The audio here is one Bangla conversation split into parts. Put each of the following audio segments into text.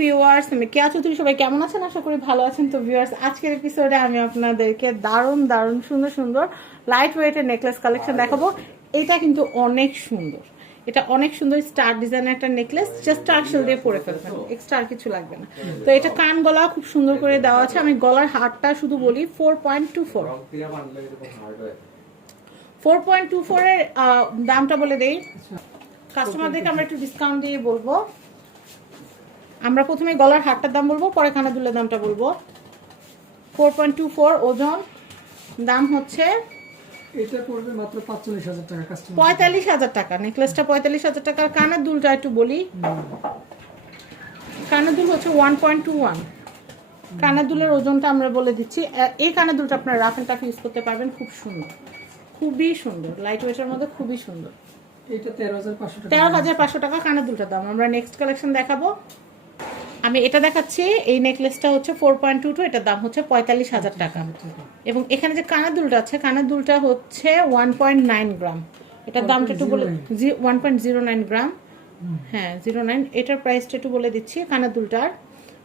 ভিউয়ার্স আমি কেয়া চৌধুরী সবাই কেমন আছেন? আশা করি ভালো আছেন। তো ভিউয়ার্স আজকের এপিসোডে আমি আপনাদেরকে দারুণ দারুণ সুন্দর সুন্দর লাইট ওয়েটের নেকলেস কালেকশন দেখাবো। এটা কিন্তু অনেক সুন্দর। এটা অনেক সুন্দর স্টার ডিজাইনের একটা নেকলেস জাস্ট আর্শাল দিয়ে পরে ফেলবেন। এক্সট্রা আর কিছু লাগবে না। তো এটা কান গলা খুব সুন্দর করে দেওয়া আছে। আমি গলার হারটা শুধু বলি four point two four four point two ফোরের দামটা বলে দেই। কাস্টমারদেরকে আমরা একটু ডিসকাউন্ট দিয়ে বলব। আমরা প্রথমে গলার হারটার দাম বলব পরে কানা দুলের দামটা বলব। ফোর পয়েন্ট টু ফোর ওজন দাম হচ্ছে এটা পড়বে মাত্র পাঁচচল্লিশ হাজার টাকা কাস্টমার পঁয়তাল্লিশ হাজার টাকা। নেকলেসটা টাকার কানের দুলটা একটু বলি। কানের দুল হচ্ছে কানের দুলের ওজনটা আমরা বলে দিচ্ছি। এই কানের দুলটা আপনারা রাফ অ্যান্ড টাফ ইউজ করতে পারবেন খুব সুন্দর। খুবই সুন্দর। লাইট ওয়েটের মধ্যে খুবই সুন্দর। এটা টাকা। কানের দুলটার দাম। আমরা নেক্সট কালেকশন দেখাবো। আমি এটা দেখাচ্ছি এই নেকলেসটা হচ্ছে ফোর পয়েন্ট টু টু এটার দাম হচ্ছে পঁয়তাল্লিশ হাজার টাকা। এবং এখানে যে কানা দুলটা আছে কানের দুলটা হচ্ছে ওয়ান পয়েন্ট নাইন গ্রাম। এটার দামটা একটু বলে one point zero nine gram. হ্যাঁ জিরো নাইন এটার প্রাইসটা একটু বলে দিচ্ছি কানের দুলটার।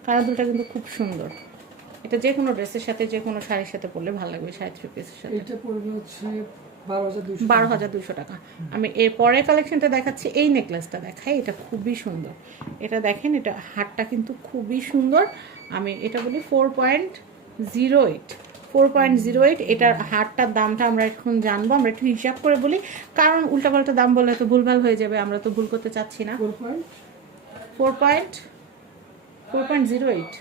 কানের দুলটা কিন্তু খুব সুন্দর। এটা যে কোনো ড্রেসের সাথে যে কোনো শাড়ির সাথে পরলে ভালো লাগবে শাড়ি থ্রি পিসের সাথে। এটা পড়বে হচ্ছে বারো হাজার দুশো টাকা। আমি এর পরের কালেকশনটা দেখাচ্ছি এই নেকলেসটা দেখাই এটা খুবই সুন্দর। এটা দেখেন এটা হারটা কিন্তু খুবই সুন্দর। আমি এটা বলি four point zero eight four point zero eight এটার হারটার দামটা আমরা এখন জানব। আমরা একটু হিসাব করে বলি কারণ উল্টাপাল্টা দাম বললে তো ভুলভাল হয়ে যাবে আমরা তো ভুল করতে চাচ্ছি না। Four point four point zero eight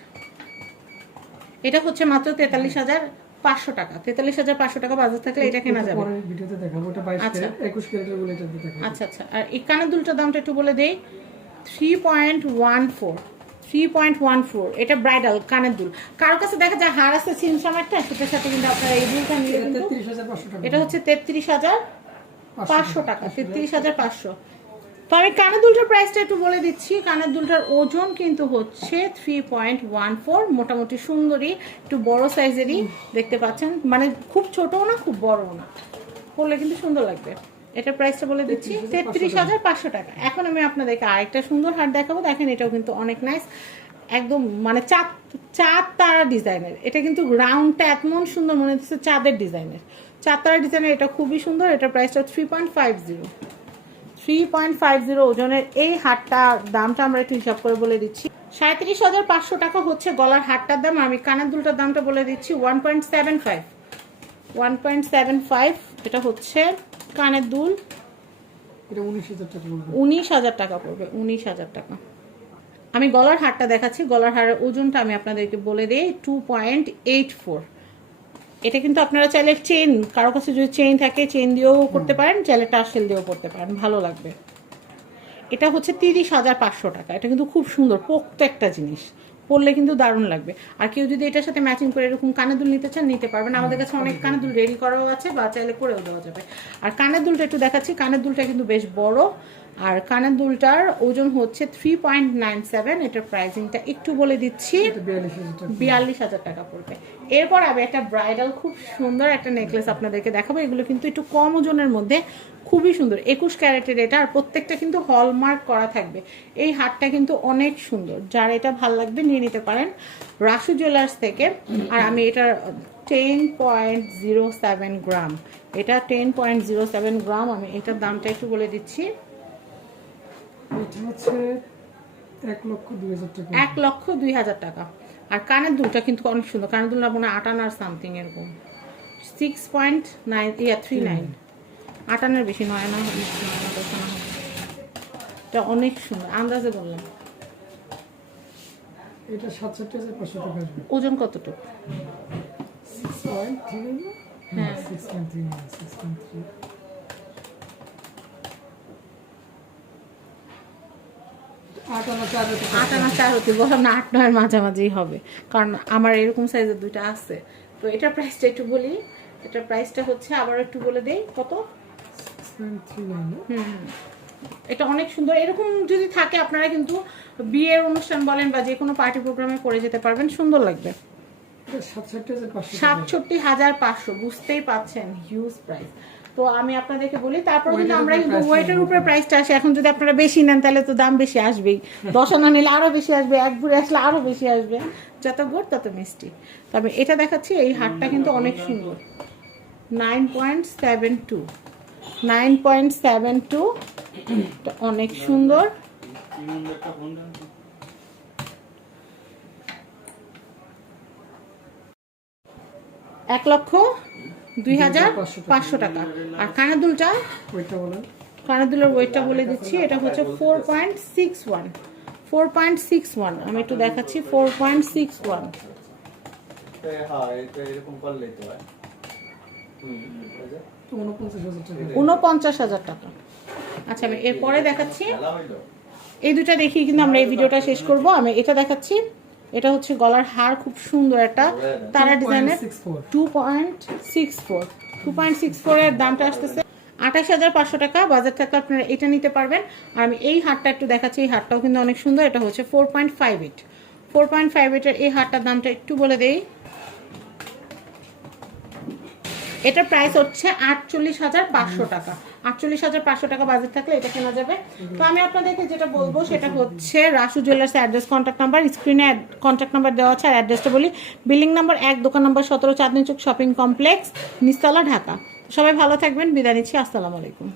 এটা হচ্ছে মাত্র তেতাল্লিশ হাজার পাঁচশো টাকা তেতাল্লিশ হাজার পাঁচশো টাকা বাজার থাকলে এটা কেনা যাবে। ভিডিওতে দেখাবো এটা আচ্ছা। একুশ ক্যারেটের বলে এটা আচ্ছা আচ্ছা। আর এই কানের দুলটার দামটা একটু বলে দেই। Three point one four three point one four এটা ব্রাইডাল কানের দুল। কারোর কাছে দেখা যায় হার আছে ছিমছাম একটা সেটার সাথে কিন্তু আপনার এই দুলটা হাজার এটা হচ্ছে তেত্রিশ হাজার পাঁচশো টাকা তেত্রিশ হাজার পাঁচশো। তো আমি কানের দুলটার প্রাইসটা একটু বলে দিচ্ছি। কানের দুলটার ওজন কিন্তু হচ্ছে থ্রি পয়েন্ট ওয়ান ফোর মোটামুটি সুন্দরী একটু বড় সাইজেরই দেখতে পাচ্ছেন। মানে খুব ছোটও না খুব বড়ও না। পরলে কিন্তু সুন্দর লাগবে। এটার প্রাইসটা বলে দিচ্ছি তেত্রিশ হাজার পাঁচশো টাকা। এখন আমি আপনাদেরকে আরেকটা সুন্দর হার দেখাবো। দেখেন এটাও কিন্তু অনেক নাইস একদম মানে চাঁদ চাঁদ তারা ডিজাইনের। এটা কিন্তু রাউন্ডটা এমন সুন্দর মনে হচ্ছে চাঁদের ডিজাইনের। চাঁদ তারা ডিজাইনের এটা খুবই সুন্দর। এটার প্রাইসটা three point five zero three point five zero ওজনের এই হারটার দামটা আমরা একটু হিসাব করে বলে দিচ্ছি। সাঁত্রিশ হাজার পাঁচশো টাকা হচ্ছে গলার হারটার দাম আমি কানের দুলটার দামটা বলে দিচ্ছি one point seven five one point seven five এটা হচ্ছে কানের দুল। উনিশ হাজার টাকা পড়বে উনিশ হাজার টাকা। আমি গলার হারটা দেখাচ্ছি গলার হারের ওজনটা আমি আপনাদেরকে বলে দিই টু পয়েন্ট এইট ফোর এটা কিন্তু আপনারা চাইলে চেন কারও কাছে যদি চেন থাকে চেন দিয়েও করতে পারেন চাইলে টার্সেল দিয়েও করতে পারেন ভালো লাগবে। এটা হচ্ছে তিরিশ হাজার পাঁচশো টাকা। এটা কিন্তু খুব সুন্দর পোক্ত একটা জিনিস। পরলে কিন্তু দারুণ লাগবে। আর কেউ যদি এটার সাথে ম্যাচিং করে এরকম কানের দুল নিতে চান নিতে পারবেন। আমাদের কাছে অনেক কানের দুল রেডি করাও আছে বা চাইলে করেও দেওয়া যাবে। আর কানের দুলটা একটু দেখাচ্ছি। কানের দুলটা কিন্তু বেশ বড়। আর কানের দুলটার ওজন হচ্ছে থ্রি পয়েন্ট নাইন সেভেন এটার প্রাইসিংটা একটু বলে দিচ্ছি। বিয়াল্লিশ হাজার টাকা পড়বে। এরপর আমি একটা ব্রাইডাল খুব সুন্দর একটা নেকলেস আপনাদেরকে দেখাবো। এগুলো কিন্তু একটু কম ওজনের মধ্যে খুবই সুন্দর। একুশ ক্যারেটের এটা আর প্রত্যেকটা কিন্তু হলমার্ক করা থাকবে। এই হারটা কিন্তু অনেক সুন্দর। যার এটা ভালো লাগবে নিয়ে নিতে পারেন রাসু জুয়েলার্স থেকে। আর আমি এটা ten point zero seven gram এটা ten point zero seven gram আমি এটার দামটা একটু বলে দিচ্ছি। এটা হচ্ছে এক লক্ষ দুই হাজার টাকা। আর কানের দুলটা কিন্তু অনেক সুন্দর। কানের দুলটা মনে হয় আটানার সামথিং এরকম। Six point nine yeah three nine আটানার বেশি নয় না। এটা অনেক সুন্দর। আন্দাজে বললাম। এটা সাতষট্টি হাজার পাঁচশো টাকা আসবে। ওজন কতটুকু? হ্যাঁ। Six point three six point three আট আনা চার হতে বললাম না আট নয়ের মাঝামাঝি হবে। কারণ আমার এরকম সাইজের দুইটা আছে। তো এটার প্রাইসটা একটু বলি। এটার প্রাইসটা হচ্ছে আবার একটু বলে দেই। কত? 6.39 হুম এটা অনেক সুন্দর। এরকম যদি থাকে আপনারা কিন্তু বিয়ের অনুষ্ঠান বলেন বা যে কোনো পার্টি প্রোগ্রামে করে যেতে পারবেন। সুন্দর লাগবে। সাতষট্টি হাজার পাঁচশো সাতষট্টি হাজার পাঁচশো। বুঝতেই পাচ্ছেন হিউজ প্রাইস তো আমি আপনাদেরকে বলি তারপর কিন্তু আমরা কিন্তু ওয়েটের উপরে প্রাইসটা আসে। এখন যদি আপনারা বেশি নেন তাহলে তো দাম বেশি আসবেই। দশ আনা নিলে আরও বেশি আসবে এক ভরে আসলে আরও বেশি আসবে। যত গুড় তত মিষ্টি। তবে এটা দেখাচ্ছি এই হারটা কিন্তু অনেক সুন্দর। Nine point seven two nine point seven two অনেক সুন্দর। এক লক্ষ দুই হাজার পাঁচশো টাকা। আর কানের দুলটা কানের দুলের ওয়েটটা বলে দিচ্ছি এটা হচ্ছে four point six one four point six one আমি একটু দেখাচ্ছি ফোর পয়েন্ট সিক্স ওয়ান হ্যাঁ হয়। উনপঞ্চাশ হাজার টাকা। আচ্ছা আমি এরপরে দেখাচ্ছি। এই দুটা দেখি কিন্তু আমরা এই ভিডিওটা শেষ করব। আমি এটা দেখাচ্ছি। এটা হচ্ছে গলার হার খুব সুন্দর একটা তারা ডিজাইনের two point six four two point six ফোরের দামটা আসতেছে আঠাশ হাজার পাঁচশো টাকা বাজার থাকলে আপনারা এটা নিতে পারবেন। আর আমি এই হারটা একটু দেখাচ্ছি এই হারটাও কিন্তু অনেক সুন্দর এটা হচ্ছে four point five eight four point five এইটের এই হারটার দামটা একটু বলে দেই। এটার প্রাইস হচ্ছে আটচল্লিশ হাজার পাঁচশো টাকা। আটচল্লিশ হাজার পাঁচশো টাকা বাজেট থাকলে এটা কেনা যাবে। তো আমি আপনাদেরকে যেটা বলব, সেটা হচ্ছে Rasu jewellers address contact number স্ক্রিনে কন্ট্যাক্ট নাম্বার দেওয়া আছে, আর অ্যাড্রেসটা বলি বিল্ডিং নাম্বার এক, দোকান নাম্বার সতেরো, চাঁদনি চৌক শপিং কমপ্লেক্স নিস্তলা, ঢাকা। সবাই ভালো থাকবেন, বিদায় নিচ্ছি, আসসালামু আলাইকুম।